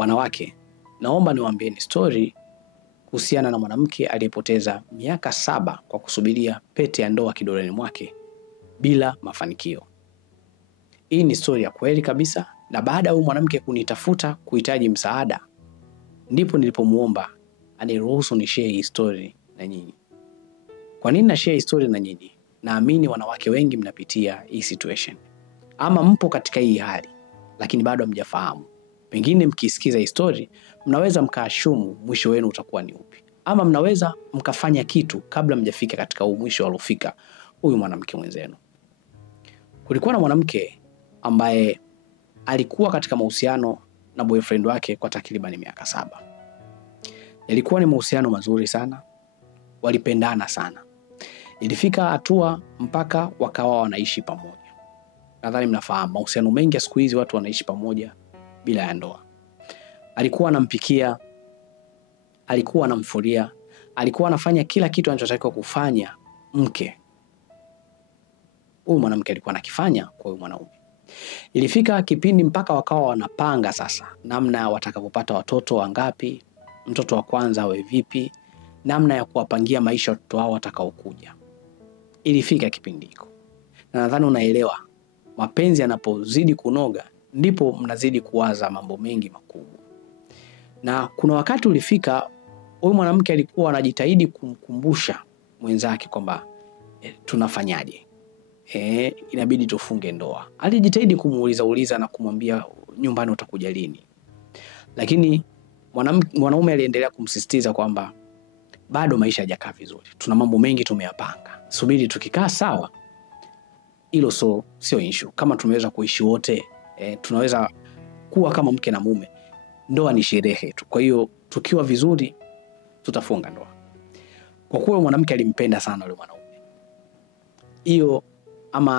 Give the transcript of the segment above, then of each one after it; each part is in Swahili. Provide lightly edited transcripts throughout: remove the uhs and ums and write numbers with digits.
Wanawake, naomba niwaambieni story kuhusiana na mwanamke aliyepoteza miaka 7 kwa kusubiria pete ya ndoa kidoleni mwake bila mafanikio. Hii ni story ya kweli kabisa, na baada ya huyu mwanamke kunitafuta kuhitaji msaada, ndipo nilipomuomba aniruhusu ni share hii story na nyinyi. Kwa nini na share hii story na nyinyi? Naamini wanawake wengi mnapitia hii situation. Ama mpo katika hii hali, lakini bado hamjafahamu. Pengine mkisikiza hii story, mnaweza mkaashumu mwisho wenu utakuwa ni upi. Ama mnaweza mkafanya kitu kabla mjafika katika huu mwisho alofika huyu mwanamke mwenzenu. Kulikuwa na mwanamke ambaye alikuwa katika mahusiano na boyfriend wake kwa takriban miaka 7. Yalikuwa ni mahusiano mazuri sana, walipendana sana. Ilifika hatua mpaka wakawa wanaishi pamoja. Nadhani mnafahamu mahusiano mengi ya siku hizi watu wanaishi pamoja bila ya ndoa. Alikuwa anampikia, alikuwa anamfulia, alikuwa anafanya kila kitu anachotakiwa kufanya mke. Huyu mwanamke alikuwa anakifanya kwa huyu mwanaume. Ilifika kipindi mpaka wakawa wanapanga sasa namna watakapopata watoto wangapi, mtoto wa kwanza awe vipi, namna ya kuwapangia maisha watoto wao watakaokuja. Ilifika kipindi hiko. Na nadhani unaelewa, mapenzi yanapozidi kunoga ndipo mnazidi kuwaza mambo mengi makubwa. Na kuna wakati ulifika huyu mwanamke alikuwa anajitahidi kumkumbusha mwenzake kwamba tunafanyaje? Inabidi tufunge ndoa. Alijitahidi kumuuliza na kumwambia nyumbani utakuja lini. Lakini mwanaume aliendelea kumsisitiza kwamba bado maisha hayajakaa vizuri. Tuna mambo mengi tumeyapanga. Subiri tukikaa sawa. Hilo sio issue. Kama tumeweza kuishi wote, tunaweza kuwa kama mke na mume. Ndoa ni sherehe tu. Kwa hiyo tukiwa vizuri tutafunga ndoa. Kwa kuwa mwanamke alimpenda sana yule mwanaume.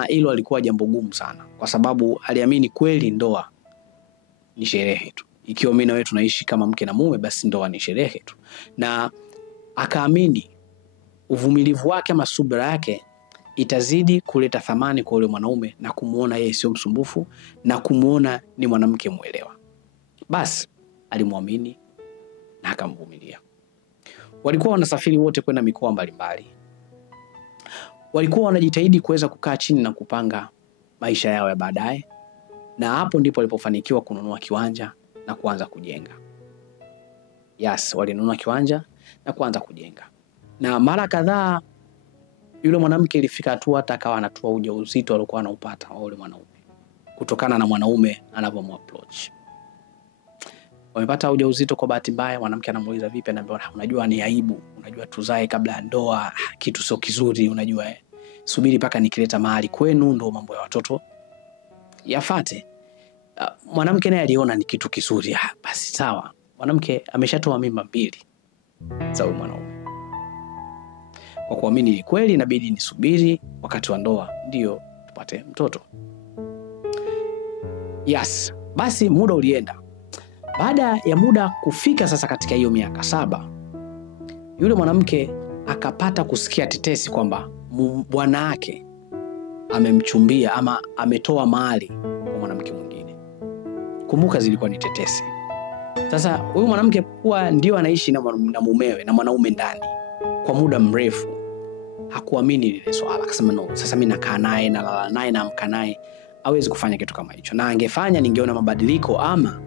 Hilo alikuwa jambo gumu sana, kwa sababu aliamini kweli ndoa ni sherehe tu. Ikiwa mimi na wewe tunaishi kama mke na mume, basi ndoa ni sherehe tu. Na akaamini uvumilivu wake ama subira yake itazidi kuleta thamani kwa yule mwanaume na kumuona yeye sio msumbufu na kumuona ni mwanamke muelewa. Basi alimwamini na akamvumilia. Walikuwa wanasafiri wote kwenda mikoa mbalimbali. Walikuwa wanajitahidi kuweza kukaa chini na kupanga maisha yao ya baadaye, na hapo ndipo walipofanikiwa kununua kiwanja na kuanza kujenga. Yes, walinunua kiwanja na kuanza kujenga. Na mara kadhaa yule mwanamke ilifika hatua hata akawa anatoa ujauzito aliokuwa anaupata wa yule mwanaume, kutokana na mwanaume anapomapproach. Wamepata ujauzito kwa bahati mbaya, mwanamke anamuuliza vipi, anaambia unajua ni aibu, unajua tuzae kabla ya ndoa, kitu sio kizuri, unajua subiri paka nikileta mahali kwenu ndo mambo ya watoto yafate. Mwanamke naye aliona ni kitu kizuri, basi sawa. Mwanamke ameshatoa mimba 2 za huyu mwanaume. Kwa kuamini ni kweli inabidi nisubiri wakati wa ndoa ndio tupate mtoto. Yes, basi muda ulienda. Baada ya muda kufika sasa katika hiyo miaka 7, yule mwanamke akapata kusikia tetesi kwamba bwana wake amemchumbia ama ametoa mali kwa mwanamke mwingine. Kumbuka zilikuwa ni tetesi. Sasa huyu mwanamke kuwa ndio anaishi na mumewe na mwanaume ndani kwa muda mrefu, hakuamini lile swala. Akasema no, sasa mimi nakaa naye na lala naye na amka naye, hawezi kufanya kitu kama hicho. Na angefanya ningeona mabadiliko, ama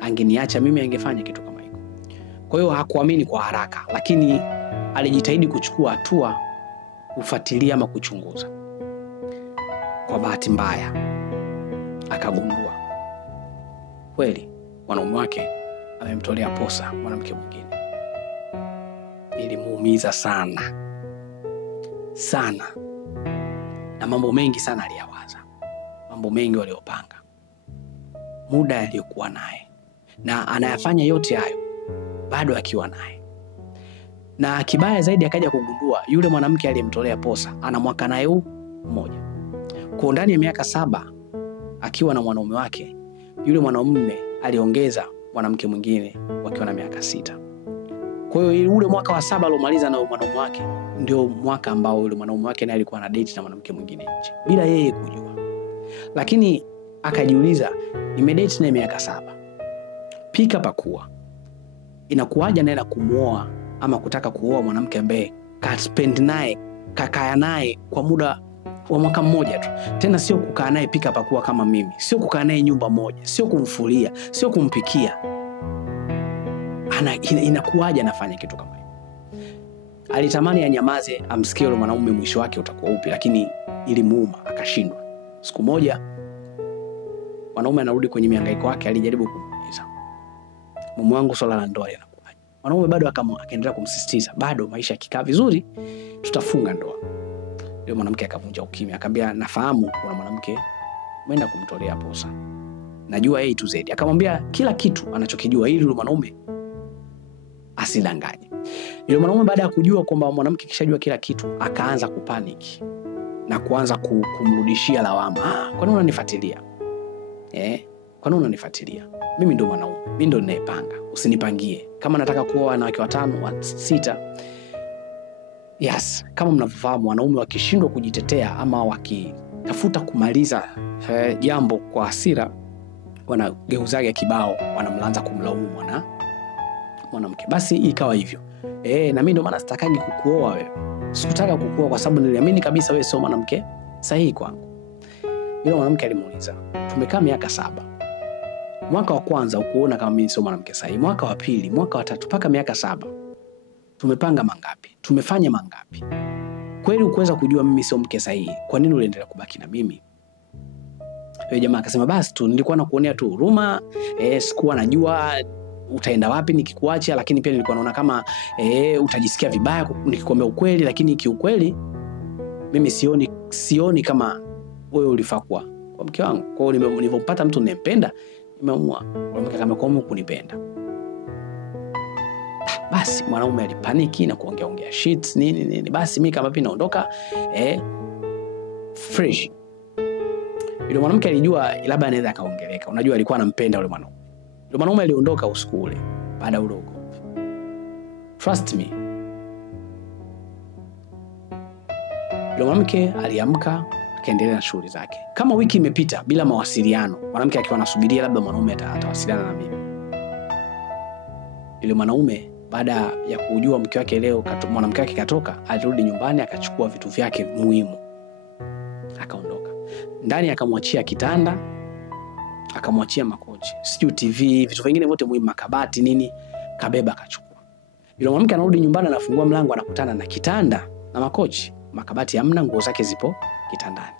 angeniacha mimi angefanya kitu kama hicho. Kwa hiyo hakuamini kwa haraka, lakini alijitahidi kuchukua hatua, kufuatilia ama kuchunguza. Kwa bahati mbaya akagundua kweli mwanaume wake amemtolea posa mwanamke mwingine. Ilimuumiza sana na mambo mengi sana aliyawaza, mambo mengi waliopanga, muda aliyokuwa naye, na anayafanya yote hayo bado akiwa naye. Na kibaya zaidi akaja kugundua yule mwanamke aliyemtolea posa ana mwaka naye mmoja. Kwa ndani ya miaka 7 akiwa na mwanaume wake, yule mwanaume aliongeza mwanamke mwingine wakiwa na miaka 6. Kwa hiyo ule mwaka wa 7 alomaliza na mwanaume wake ndio mwaka ambao yule mwanaume wake naye alikuwa na date na mwanamke mwingine nje bila yeye kujua. Lakini akajiuliza, nimedate na miaka 7. pika pakua. Inakuaje naenda kumuoa ama kutaka kuoa mwanamke ambaye ka spend naye, kakaa naye kwa muda wa mwaka mmoja tu. Tena sio kukaa naye pika pakua kama mimi, sio kukaa naye nyumba moja, sio kumfulia, sio kumpikia. Inakuaje anafanya kitu kama hiyo? Alitamani anyamaze, amsikie yule mwanaume mwisho wake utakuwa upi, lakini ilimuuma, akashindwa. Siku moja mwanaume anarudi kwenye mihangaiko yake, alijaribu kumuuliza, mume wangu swala la ndoa linakuaje? Mwanaume bado akaendelea kumsisitiza, bado maisha yakikaa vizuri tutafunga ndoa. Yule mwanamke akavunja ukimya, akamwambia, nafahamu kuna mwanamke umeenda kumtolea posa, najua A to Z. Akamwambia kila kitu anachokijua ili yule mwanaume asidanganye. Yule mwanaume baada ya kujua kwamba mwanamke kishajua kila kitu, akaanza kupanic na kuanza kumrudishia lawama. Kwa nini unanifuatilia? Kwa nini unanifuatilia? Mimi ndo mwanaume, mimi ndo ninayepanga, usinipangie. Kama nataka kuoa wanawake 5 au 6. Yes, kama mnavyofahamu wanaume wakishindwa kujitetea ama wakitafuta kumaliza jambo kwa hasira, wanageuzaga kibao, wanamlanza kumlaumu mwanamke. Basi ikawa hivyo. Na mimi ndo maana sitakagi kukuoa wewe. Sikutaka kukuoa kwa sababu niliamini kabisa wewe sio mwanamke sahihi kwangu. Yule mwanamke alimuuliza, tumekaa miaka 7. Mwaka wa kwanza ukuona kama mimi sio mwanamke sahihi, mwaka wa pili, mwaka wa 3, mpaka miaka 7. Tumepanga mangapi? Tumefanya mangapi? Kweli ukuweza kujua mimi sio mke sahihi, kwa nini uliendelea kubaki na mimi? Yule jamaa akasema, basi tu nilikuwa nakuonea tu huruma, sikuwa najua utaenda wapi nikikuacha, lakini pia nilikuwa naona kama utajisikia vibaya nikikwambia ukweli, lakini kiukweli mimi sioni kama wewe ulifaa kwa mke wangu. Kwa hiyo nilivyopata mtu ninayempenda, nimeamua mwanamke kama kwa Mungu kunipenda. Basi mwanaume alipaniki na kuongea shit nini. Basi mimi kama pia naondoka fresh. Yule mwanamke alijua labda anaweza akaongeleka. Unajua alikuwa anampenda yule mwanaume. Yule mwanaume aliondoka usiku ule baada ya ulogo. Trust me. Yule mwanamke aliamka, akaendelea na shughuli zake. Kama wiki imepita bila mawasiliano, mwanamke akiwa anasubiria labda mwanaume atawasiliana na mimi. Yule mwanaume baada ya kujua mke wake leo mwanamke wake katoka, alirudi nyumbani akachukua vitu vyake muhimu, akaondoka. Ndani akamwachia kitanda, akamwachia makochi, sijui TV, vitu vingine vyote muhimu, makabati nini, kabeba akachukua. Yule mwanamke anarudi nyumbani, anafungua mlango, anakutana na kitanda na makochi, makabati hamna, nguo zake zipo kitandani.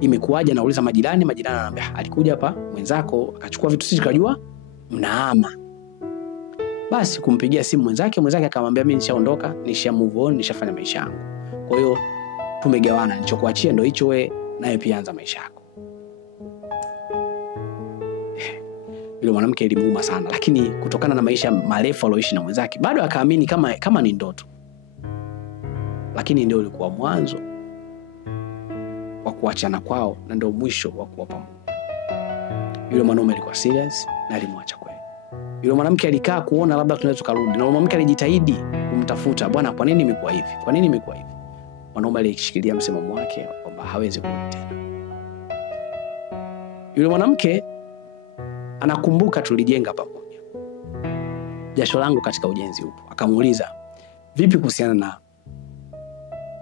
Imekuaje? Anauliza majirani anamwambia alikuja hapa mwenzako akachukua vitu, sisi tukajua mnaama. Basi kumpigia simu mwenzake akamwambia, mimi nishaondoka, nisha move on, nishafanya maisha yangu. Kwa hiyo tumegawana, nilichokuachia ndio hicho, wewe naye pia anza maisha yako. Yule mwanamke ilimuuma sana, lakini kutokana na maisha marefu aliyoishi na mwenzake, bado akaamini kama ni ndoto. Lakini ndio ulikuwa mwanzo wa kuachana kwao na ndio mwisho wa kuwa pamoja. Yule mwanaume alikuwa serious na alimwacha kweli. Yule mwanamke alikaa kuona labda tunaweza kurudi, na yule mwanamke alijitahidi kumtafuta, bwana, kwa nini imekuwa hivi? Kwa nini imekuwa hivi? Mwanaume alishikilia msimamo wake kwamba hawezi kurudi tena. Yule mwanamke anakumbuka tulijenga pamoja, jasho langu katika ujenzi upo. Akamuuliza, vipi kuhusiana na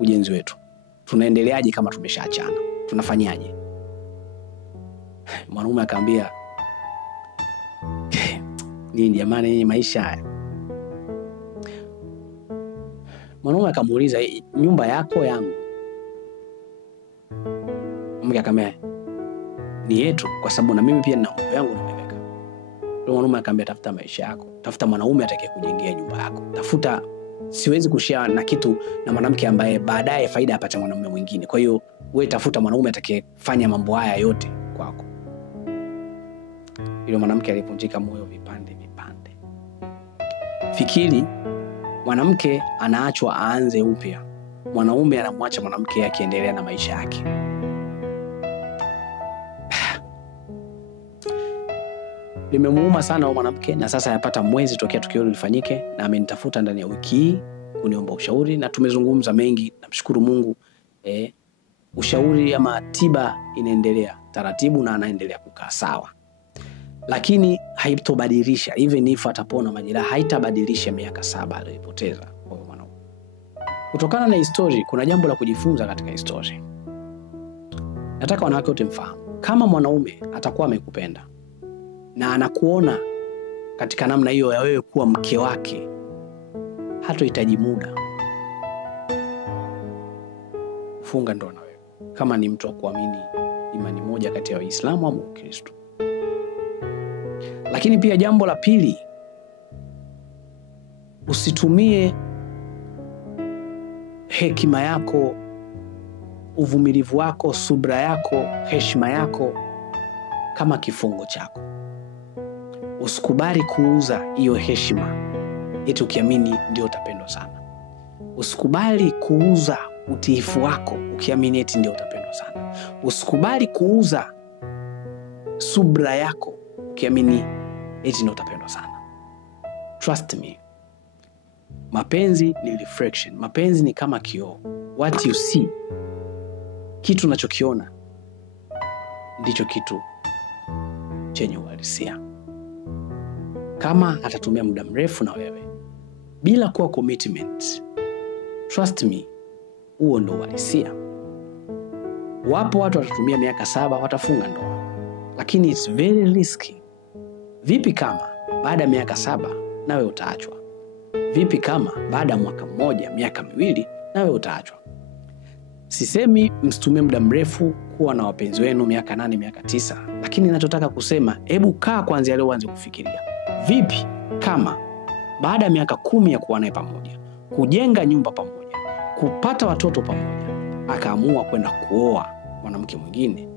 ujenzi wetu? Tunaendeleaje kama tumeshaachana? Tunafanyaje? Mwanaume akamwambia, nini jamani, nini maisha haya? Mwanaume akamuuliza, nyumba yako yangu? Mwanamke akamwambia, ni yetu, kwa sababu na mimi pia nina mambo yangu nimeweka. Mwanaume akamwambia, tafuta maisha yako, tafuta mwanaume atakayekujengea nyumba yako. Tafuta, siwezi kushare na kitu na mwanamke ambaye baadaye faida apate mwanamume mwingine. Kwa hiyo wewe tafuta mwanaume atakayefanya mambo haya yote kwako. Yule mwanamke alivunjika moyo vipande. Fikiri, mwanamke anaachwa aanze upya, mwanaume anamwacha mwanamke akiendelea na maisha yake. Limemuuma sana wa mwanamke, na sasa yapata mwezi tokea tukio lifanyike, na amenitafuta ndani ya wiki hii kuniomba ushauri, na tumezungumza mengi. Namshukuru Mungu, ushauri ama tiba inaendelea taratibu na anaendelea kukaa sawa. lakini haitobadilisha, even if atapona majeraha, haitabadilisha miaka 7 aliyopoteza kwa mwanaume. Kutokana na history, kuna jambo la kujifunza katika history. Nataka wanawake wote mfahamu, kama mwanaume atakuwa amekupenda na anakuona katika namna hiyo ya wewe kuwa mke wake, hatohitaji muda funga ndoa na wewe, kama ni mtu wa kuamini imani moja kati ya Waislamu au Ukristo. Lakini pia jambo la pili, usitumie hekima yako, uvumilivu wako, subra yako, heshima yako kama kifungo chako. Usikubali kuuza hiyo heshima eti ukiamini ndio utapendwa sana. Usikubali kuuza utiifu wako ukiamini eti ndio utapendwa sana. Usikubali kuuza subra yako ukiamini eti ndio utapendwa sana. Trust me. Mapenzi ni reflection. Mapenzi ni kama kioo. What you see, kitu unachokiona ndicho kitu chenye uhalisia. Kama atatumia muda mrefu na wewe bila kuwa commitment, trust me, huo ndio uhalisia. Wapo watu watatumia miaka 7 watafunga ndoa, lakini it's very risky. Vipi kama baada ya miaka 7 nawe utaachwa? Vipi kama baada ya mwaka mmoja, miaka 2 nawe utaachwa? Sisemi msitumie muda mrefu kuwa na wapenzi wenu miaka 8, miaka 9, lakini ninachotaka kusema, hebu kaa kuanzia leo uanze kufikiria. Vipi kama baada ya miaka 10 ya kuwa naye pamoja, kujenga nyumba pamoja, kupata watoto pamoja, akaamua kwenda kuoa mwanamke mwingine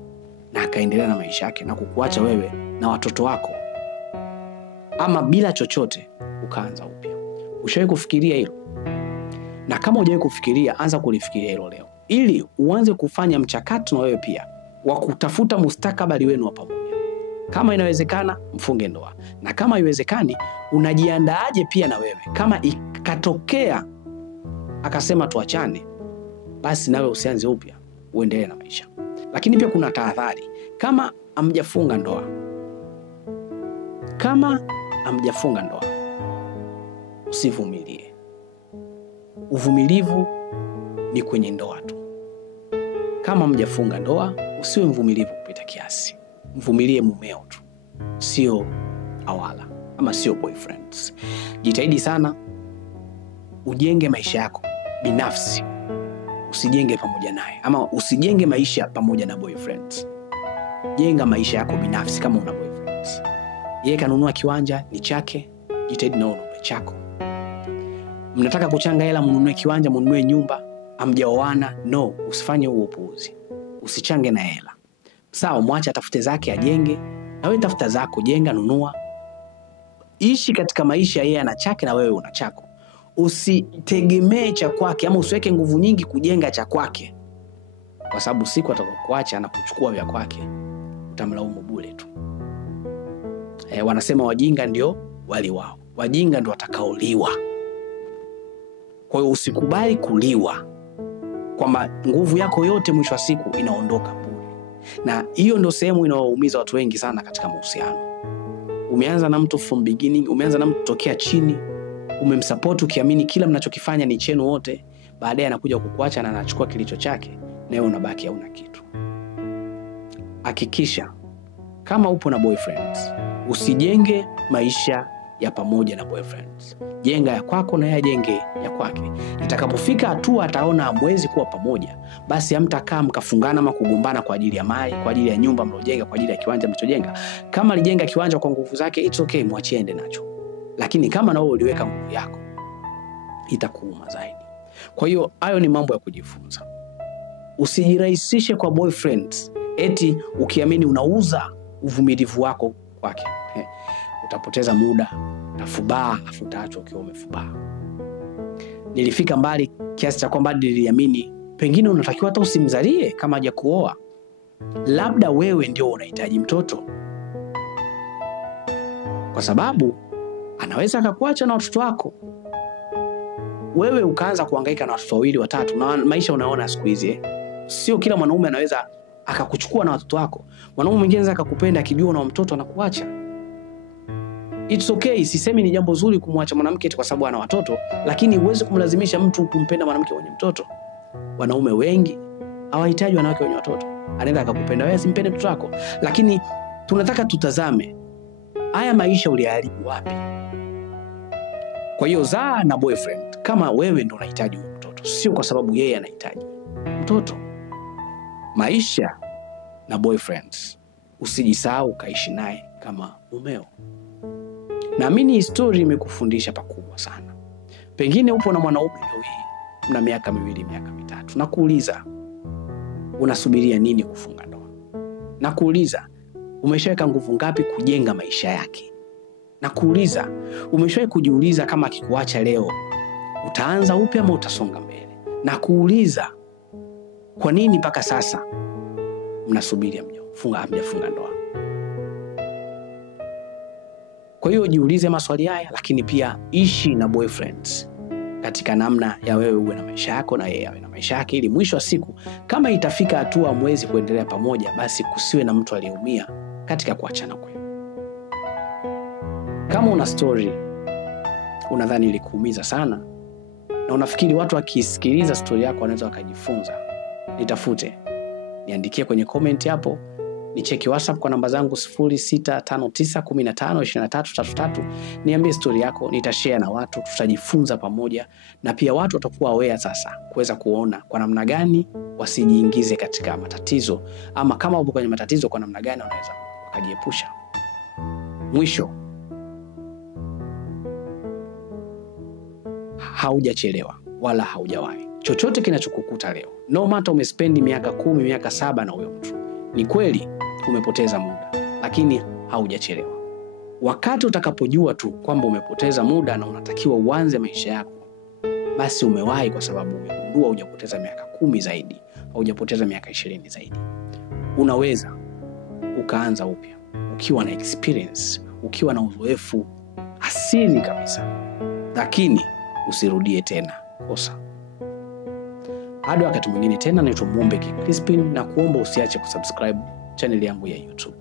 na akaendelea na maisha yake na kukuacha wewe na watoto wako, ama bila chochote ukaanza upya? Ushawahi kufikiria hilo? Na kama hujawahi kufikiria, anza kulifikiria hilo leo, ili uanze kufanya mchakato na wewe pia wa kutafuta mustakabali wenu wa pamoja. Kama inawezekana, mfunge ndoa, na kama haiwezekani, unajiandaaje pia na wewe? Kama ikatokea akasema tuachane, basi nawe usianze upya, uendelee na maisha. Lakini pia kuna tahadhari. Kama hamjafunga ndoa, usivumilie. Uvumilivu ni kwenye ndoa tu. Kama hamjafunga ndoa, usiwe mvumilivu kupita kiasi. Mvumilie mumeo tu, sio awala ama sio boyfriends. Jitahidi sana ujenge maisha yako binafsi, usijenge pamoja naye, ama usijenge maisha pamoja na boyfriends. Jenga maisha yako binafsi. Kama una boyfriends, yeye kanunua kiwanja, ni chake, jitahidi na ununue chako. Mnataka kuchanga hela, mnunue kiwanja, mnunue nyumba, hamjaoana, no, usifanye huo upuuzi. Usichange na hela. Sawa, mwache atafute zake ajenge, na wewe tafuta zako, jenga, nunua. Ishi katika maisha, yeye ana chake na wewe una chako. Usitegemee cha kwake, ama usiweke nguvu nyingi kujenga cha kwake, kwa sababu siku atakapokuacha na kuchukua vya kwake, utamlaumu bure tu. Wanasema wajinga ndio wali wao, wajinga ndio watakaoliwa. Kwa hiyo usikubali kuliwa, kwamba nguvu yako yote mwisho wa siku inaondoka bure. Na hiyo ndio sehemu inayoumiza watu wengi sana katika mahusiano. Umeanza na mtu from beginning, umeanza na mtu tokea chini, umemsupport ukiamini kila mnachokifanya ni chenu wote, baadaye anakuja kukuacha na anachukua kilicho chake, na wewe unabaki hauna kitu. Hakikisha kama upo na boyfriends, usijenge maisha ya pamoja na boyfriends. Jenga ya kwako na yeye ajenge ya kwake. Itakapofika hatua ataona hamwezi kuwa pamoja, basi hamtakaa mkafungana ama kugombana kwa ajili ya mali, kwa ajili ya nyumba mlojenga, kwa ajili ya kiwanja mlichojenga. Kama alijenga kiwanja kwa nguvu zake, it's okay, mwachie ende nacho. Lakini kama na wewe uliweka nguvu yako, itakuuma zaidi. Kwa hiyo hayo ni mambo ya kujifunza. Usijirahisishe kwa boyfriends eti ukiamini unauza uvumilivu wako kwake. Utapoteza muda, utafubaa, afu utaachwa ukiwa umefubaa. Nilifika mbali kiasi cha kwamba niliamini pengine unatakiwa hata usimzalie kama haja kuoa. Labda wewe ndio unahitaji mtoto, kwa sababu anaweza akakuacha na watoto wako. Wewe ukaanza kuhangaika na watoto 2, 3, na maisha unaona siku hizi. Sio kila mwanaume anaweza akakuchukua na watoto wako. Mwanaume mwingine anaweza akakupenda akijua una mtoto anakuacha. It's okay, sisemi ni jambo zuri kumwacha mwanamke kwa sababu ana watoto, lakini huwezi kumlazimisha mtu kumpenda mwanamke mwenye mtoto. Wanaume wengi hawahitaji wanawake wenye watoto. Anaenda akakupenda wewe, simpende mtoto wako. Lakini tunataka tutazame haya maisha uliyaharibu wapi. Kwa hiyo zaa na boyfriend kama wewe ndo unahitaji mtoto, sio kwa sababu yeye anahitaji mtoto. Maisha na boyfriends usijisahau kaishi naye kama mumeo. Naamini historia imekufundisha pakubwa sana. Pengine upo na mwanaume leo hii, mna miaka 2, miaka 3. Nakuuliza, unasubiria nini kufunga ndoa? Nakuuliza, umeshaweka nguvu ngapi kujenga maisha yake? Nakuuliza, umeshawahi kujiuliza kama akikuacha leo utaanza upya ama utasonga mbele? Nakuuliza, kwa nini mpaka sasa mnasubiri hamjafunga ndoa? Kwa hiyo jiulize maswali haya, lakini pia ishi na boyfriends katika namna ya wewe uwe na maisha yako na yeye awe na maisha yake, ili mwisho wa siku kama itafika hatua mwezi kuendelea pamoja, basi kusiwe na mtu aliyeumia katika kuachana kwenu. Kama una story unadhani ilikuumiza sana na unafikiri watu wakisikiliza story yako wanaweza wakajifunza, nitafute, niandikie kwenye comment hapo, nicheki WhatsApp kwa namba zangu 0659152333. Niambie story yako, nitashare na watu, tutajifunza pamoja, na pia watu watakuwa aware sasa kuweza kuona kwa namna gani wasijiingize katika matatizo, ama kama upo kwenye matatizo kwa namna gani wanaweza wakajiepusha. Mwisho, haujachelewa wala haujawahi. Chochote kinachokukuta leo, no matter umespendi miaka 10, miaka 7 na huyo mtu, ni kweli umepoteza muda, lakini haujachelewa. Wakati utakapojua tu kwamba umepoteza muda na unatakiwa uanze maisha yako, basi umewahi, kwa sababu umegundua hujapoteza miaka 10 zaidi, hujapoteza miaka 20 zaidi. Unaweza ukaanza upya ukiwa na experience, ukiwa na uzoefu asili kabisa, lakini usirudie tena kosa. Hadi wakati mwingine tena, naitwa Muombeki Crispin, na kuomba usiache kusubscribe channel yangu ya YouTube.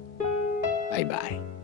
Bye bye.